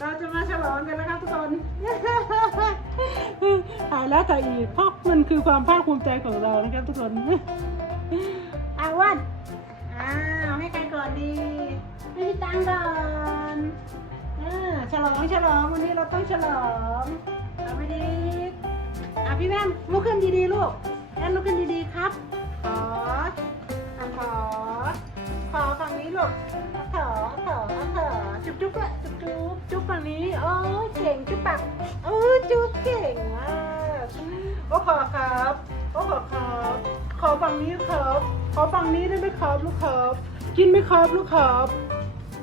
เราจะมาฉลองกันแล้วครับทุกคนหายแล้วแต่อีกเพราะมันคือความภาคภูมิใจของเรานะครับทุกคนอาวันอ้าวให้ใครก่อนดีให้พี่ตังก่อนอ่าฉลองฉลองวันนี้เราต้องฉลองเอาไปดีอะพี่แม่มลุกขึ้นดีๆลูกแอนลุกขึ้นดีๆครับ ขออะขอ ขอฝั่งนี้ลูก อขอขอจุ๊บจุ๊บอะจุ๊บจุ๊บจุ๊บฝั่งนี้โอ้เก่งจุ๊บปากโอ้จุ๊บเก่งมากโอ้ขอครับโอ้ขอครับขอฝั่งนี้ครับ ขอฝั่งนี้ได้ไหมครับลูกครับ กินไหมครับลูกครับ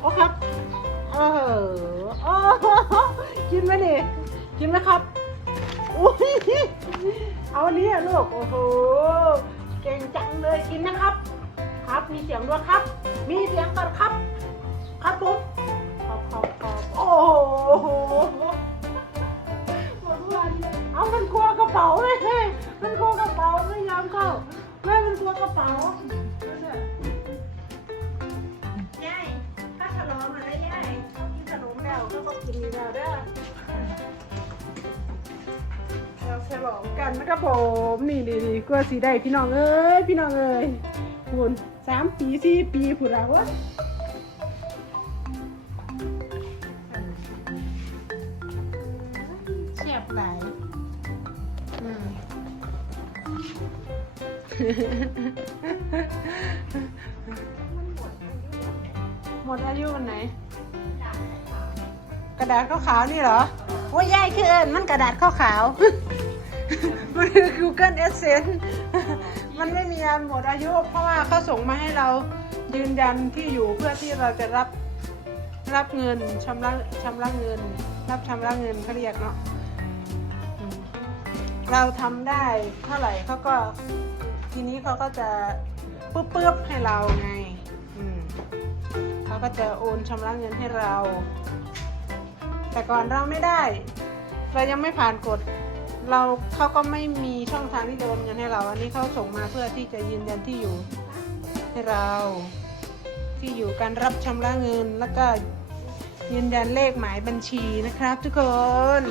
โอ้ครับเออโอ้กินไหมนี่กินไหมครับอุ้ยเอาอันนี้อะลูกโอ้โหเก่งจังเลยกินนะครับ ครับ มีเสียงด้วยครับ มีเสียงก่อนครับ ครับผมขอบขอบขอบโอ้โหหมดวันเอามันกลัวกระเป๋าเลยเฮ้ยมันกลัวกระเป๋าไม่ยอมเข้าแม่มันกลัวกระเป๋านั่นแหละยายถ้าฉลองอะไรยายเขากินขนมแล้วเขาก็กินนี่แล้วเด้อเราฉลองกันนะครับผม นี่ดีดีๆกลัวสีได้พี่น้องเอ้ย พี่น้องเอ้ยคุณ สามปีสี่ปีผุดเราวะเฉียบไหลอืมหมดอายุวันไหน กระดาษขาวๆนี่เหรอ โอ้ยยายคือเอิญมันกระดาษขาวๆมันคือ Google Essence ันหมดอายุ เพราะว่าเขาส่งมาให้เรายืนยันที่อยู่เพื่อที่เราจะรับรับเงินชำระชำระเงิน รับชำระเงินเขาเรียกเนาะเราทำได้เท่าไหร่เขาก็ทีนี้เขาก็จะปึ๊บปึ๊บให้เราไงเขาก็จะโอนชำระเงินให้เรา แต่ก่อนเราไม่ได้ เรายังไม่ผ่านกฎ เราเขาก็ไม่มีช่องทางที่จะโอนเงินให้เรา อันนี้เขาส่งมาเพื่อที่จะยืนยันที่อยู่ให้เรา ที่อยู่การรับชำระเงินแล้วก็ยืนยันเลขหมายบัญชีนะครับ ทุกคน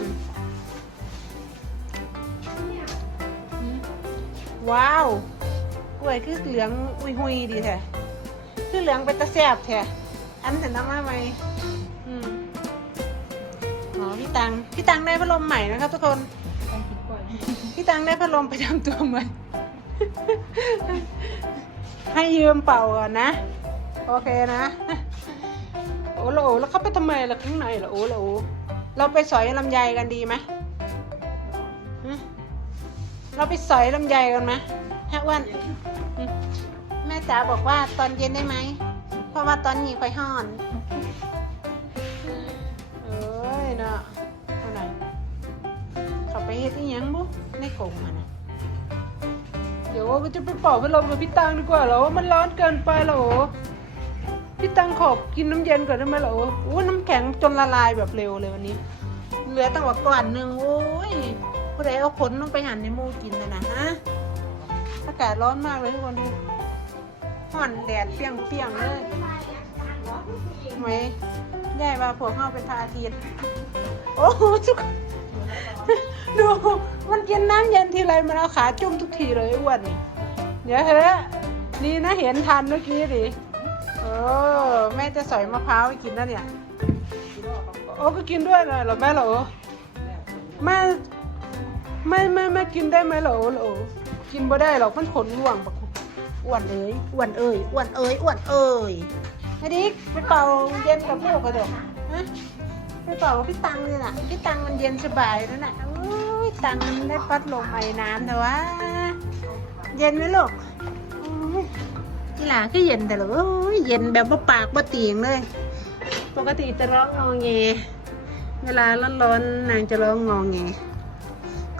ว้าวกล้วยคือเหลืองอุยหุยดีแท้คือเหลืองเป็นตะแซบแท้อันเห็นน้ำมาไหมอ๋อพี่ตังพี่ตังได้พัดลมใหม่นะครับทุกคน พี่ตังได้พัดลมประจำตัวใหมให้ยืมเป่าก่อนนะ โอเคนะ โอ้โหแล้วเขาไปทำไมล่ะข้างในล่ะโอ้โหเราไปสอยลำไยกันดีไหมเราไปสอยลำไยกันไหมฮะอ้วันแม่จ๋าบอกว่าตอนเย็นได้ไหม เพราะว่าตอนนี้ค่อยห่อน เอ้ยเนาะ เขาไปเฮ็ดอีหยังบุในกรงมันนะเดี๋ยวว่าจะไปเป่าพัดลมกับพี่ตังดีกว่าเหรอมันร้อนเกินไปเหรอพี่ตังขอบกินน้ำเย็นก่อนได้ไหมล่ะโอ้น้ำแข็งจนละลายแบบเร็วเลยวันนี้เหลือตั้งว่าก่อนหนึ่งโอ้ยผู้ใดเอาขนลงไปหั่นในหมูกินเลยนะฮะอากาศร้อนมากเลยทุกคนดูห่อนแดดเปียงเปียงๆเลยไหมได้ว่าพวกเข้าเป็นทาอาทิตย์โอ้โหทุกคน ดู มันกินน้ำเย็นทีไรมันเอาขาจุ่มทุกทีเลยอ้วนนี่เดี๋ยวเถอะดีนะเห็นทันเมื่อกี้ดิเออแม่จะสอยมะพร้าวกินนะเนี่ยโอ้ก็กินด้วยนะหรอแม่เหรอแม่ไม่ไม่ไม่กินได้ไหมเหรอเหรอกินบ่ได้หรอกมันขนร่วงบักอ้วนเอ้ยอ้วนเอ้ยอ้วนเอ้ยอ้วนเอ้ยไอ้ดิ๊กไปเป่าเย็นกับลูกกันเถอะฮะ ไปเป่าพี่ตังเลยน่ะ พี่ตังมันเย็นสบายแล้วน่ะโอ้ยตังมันได้ปัดลมไอ้น้ำแต่ว่าเย็นไหมลูกโอ้ยนี่ล่ะก็เย็นแต่ละโอ้ยเย็นแบบว่าปากว่าตีงเลย ปกติจะร้องงอแงเวลาร้อนๆนางจะร้องงอแง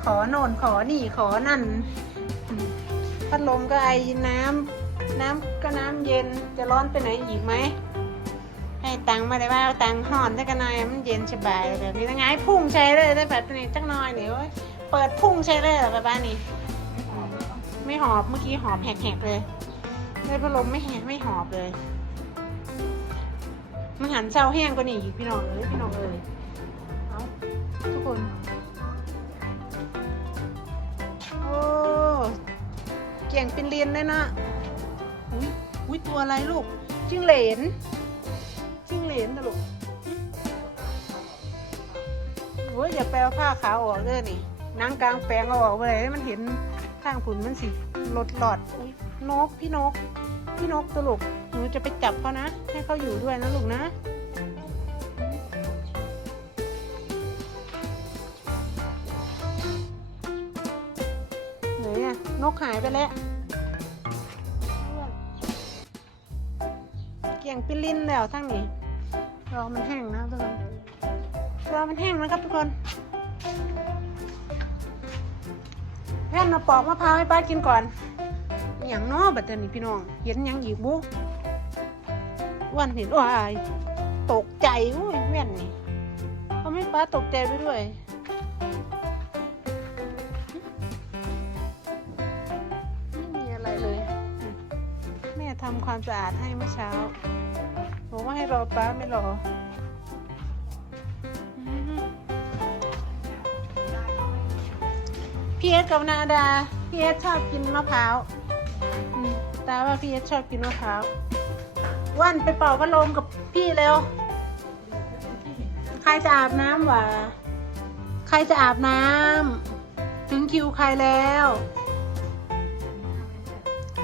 ขอโน่นขอนี่ขอนั่นพัดลมก็ไอน้ำน้ำก็น้ำเย็นจะร้อนไปไหนอีกไหม ให้ตังมาได้ว่าเตังห่อนได้กันหน่อยมันเย็นสบายแบบนี้ทั้งไงพุ่งใช้เลยได้แบบนี้จักหน่อยเดี๋ยวเปิดพุ่งใช้เลยแบบแบบนี้ไม่หอบเมื่อกี้หอบแหกๆเลยได้พัดลมไม่แหกไม่หอบเลยมันหันเศร้าแห้งกว่านี่อีกพี่น้องเลยพี่น้องเลยทุกคนโอ้เก่งเป็นเรียนเลยนะอุ้ยอุ้ยตัวอะไรลูกจิ้งเหลน จิ้งเหลนนะลูกโอ้ยอย่าแปลผ้าขาวออกเลยนี่นังกลางแปลงเอาออกไปเลยให้มันเห็นข้างผุนมันสิหลดหลอดอุ๊ยนกพี่นก พี่นกตลกหนูจะไปจับเขานะ ให้เขาอยู่ด้วยนะลูกนะ ไหนอะนกหายไปแล้วเกี่ยงปิลินแล้วทั้งนี้ รอมันแห้งนะทุกคนรอมันแห้งนะครับทุกคนแพ่นมาปอกมะพร้าวให้ป้ากินก่อนอย่างน้อบัดเดี๋ยวนี้พี่น้อง เห็นยังอีกบุวันเห็นว้ายตกใจอุ้ยแม่นนี่ทำให้ป้าตกใจไปด้วยไม่มีอะไรเลย แม่ทำความสะอาดให้เมื่อเช้า บอกว่รอป้าไม่รอพี่เอสกับนาดาพี่เอสชอบกินมะพร้าวตาว่าพี่เอสชอบกินมะพร้าววันไปเป่าพัดลมกับพี่เร็ว ใครจะอาบน้ำวะใครจะอาบน้ำถึงคิวใครแล้ว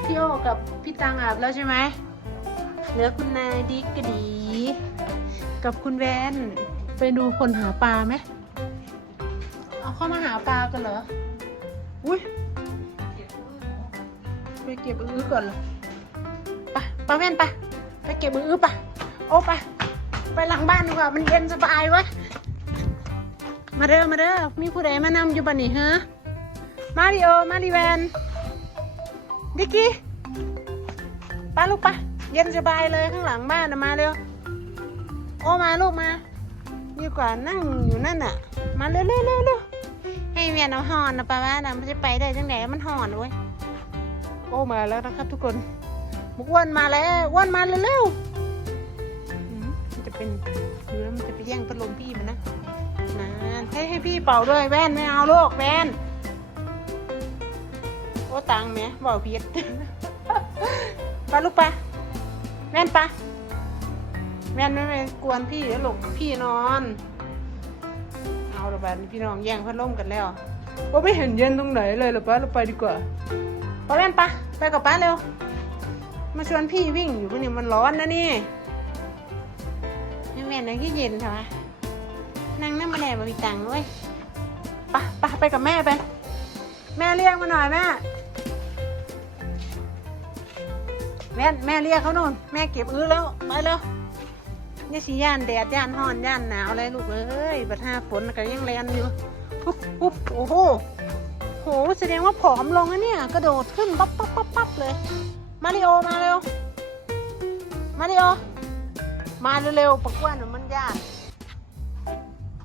พี่โอกับพี่ตังอาบแล้วใช่ไหม เหลือคุณนายดิกกระดี กับคุณแวนไปดูคนหาปลาไหมเอาเข้ามาหาปลากันเหรอ อุ้ยไปเก็บอื้อก่อนเหรอไปปลาแว่นไปไปเก็บอื้อปะโอ้ไปไปหลังบ้านดีกว่ามันเย็นสบายวะมาเด้อมาเด้อมีผู้ใดมานำอยู่บ้านนี่ฮะมาริโอมาริแวนดิกกี้ไป้าลูกป้า เย็นสบายเลยข้างหลังบ้านมาเร็ว โอ้มาลูกมาดีกว่านั่งอยู่นั่นน่ะ มาเร็วเร็วเร็วเร็วให้เมียน้ำหอนนะป้าว่านะมันจะไปได้จังไหนมันหอนเว้ยโอ้มาแล้วนะครับทุกคนมุกอ้วนมาแล้วอ้วนมาเร็วเร็วอืมมันจะเป็นดูแล้วมันจะไปแย่งพัดลมพี่มันนะนานให้ให้พี่เป่าด้วยแว่นไม่เอาลูกแว่นโอ้ตังแม่บอกผิดไปลูกไป แม่นไปแม่นไม่ไปกวนพี่เดี๋ยวลูกพี่นอน เอาละบัดพี่น้องแย่งพัดลมกันแล้วโอ้ไม่เห็นเย็นตรงไหนเลยหรอป้าเราไปดีกว่าไปแม่นไปไปกับป้าเร็ว มาชวนพี่วิ่งอยู่พวกนี้มันร้อนนะนี่ให้แม่นั่งที่เย็นเถอะวะนั่งนั่งมาแดดมามีตังค์เว้ยไปไปไปกับแม่ไป แม่เรียกมาหน่อยแม่ แม่แม่เรียกเขาโน่นแม่เก็บอื้อแล้วไปแล้วนี่สิย่านแดดย่านห้อนย่านหนาวอะไรลูกเอ้ยบัดห้าฝนก็ยังแรงอยู่ปุ๊บปุ๊บโอ้โหโหแสดงว่าผอมลงนะเนี่ย กระโดดขึ้นปั๊บปั๊บปั๊บปั๊บเลย มาริโอมาเร็ว มาริโอ มาเร็วๆปักวนมันย่าน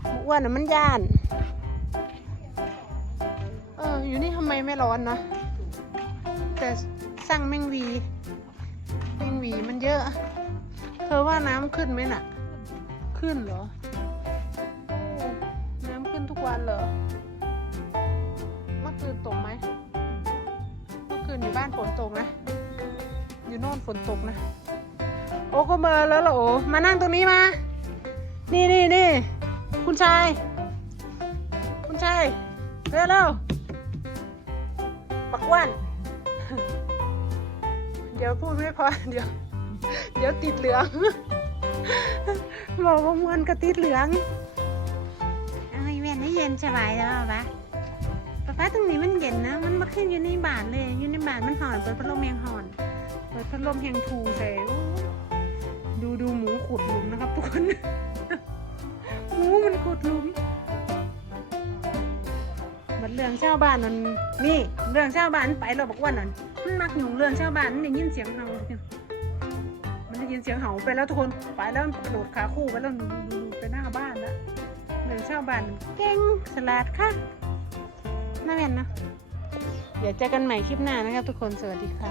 ปักอ้วนมันย่าน เอออยู่นี่ทำไมไม่ร้อนนะแต่สั่งแมงวี แมงวีมันเยอะ เธอว่าน้ำขึ้นไหมน่ะ ขึ้นเหรอ น้ำขึ้นทุกวันเหรอ เมื่อคืนตกไหม เมื่อคืนอยู่บ้านฝนตกนะ อยู่โน่นฝนตกนะ โอ้ก็มาแล้วเหรอโอ้มานั่งตรงนี้มา นี่นี่นี่คุณชาย คุณชาย เร็วเร็วปักอ้วัน เดี๋ยวพูดไม่พอเดี๋ยว เดี๋ยวติดเหลืองบอกว่ามวนก็ติดเหลืองเอาไอ้แว่นให้เย็นสบายแล้วปะป๊าป๊าตรงนี้มันเย็นนะ มันมาขึ้นอยู่ในบ้านเลย อยู่ในบ้านมันหอนเปิดพัดลมแหงหอนเปิดพัดลมแหงทูใส่ดูดูหมูขุดหลุมนะครับทุกคนหมูมันขุดหลุมมันเรื่องชาวบ้านมันนี่ เรื่องชาวบ้านไปเราบอกว่านั่น มันมักหยุ่งเรื่องชาวบ้านมันได้ยินเสียงเห่ามันได้ยินเสียงเห่าไปแล้วทุกคนไปแล้วมันกระโดดขาคู่ไปแล้วดูดูดูไปหน้าบ้านแล้วเรื่องชาวบ้านเก่งสลัดค่ะน่าเห็นนะเดี๋ยวเจอกันใหม่คลิปหน้านะครับทุกคนสวัสดีค่ะ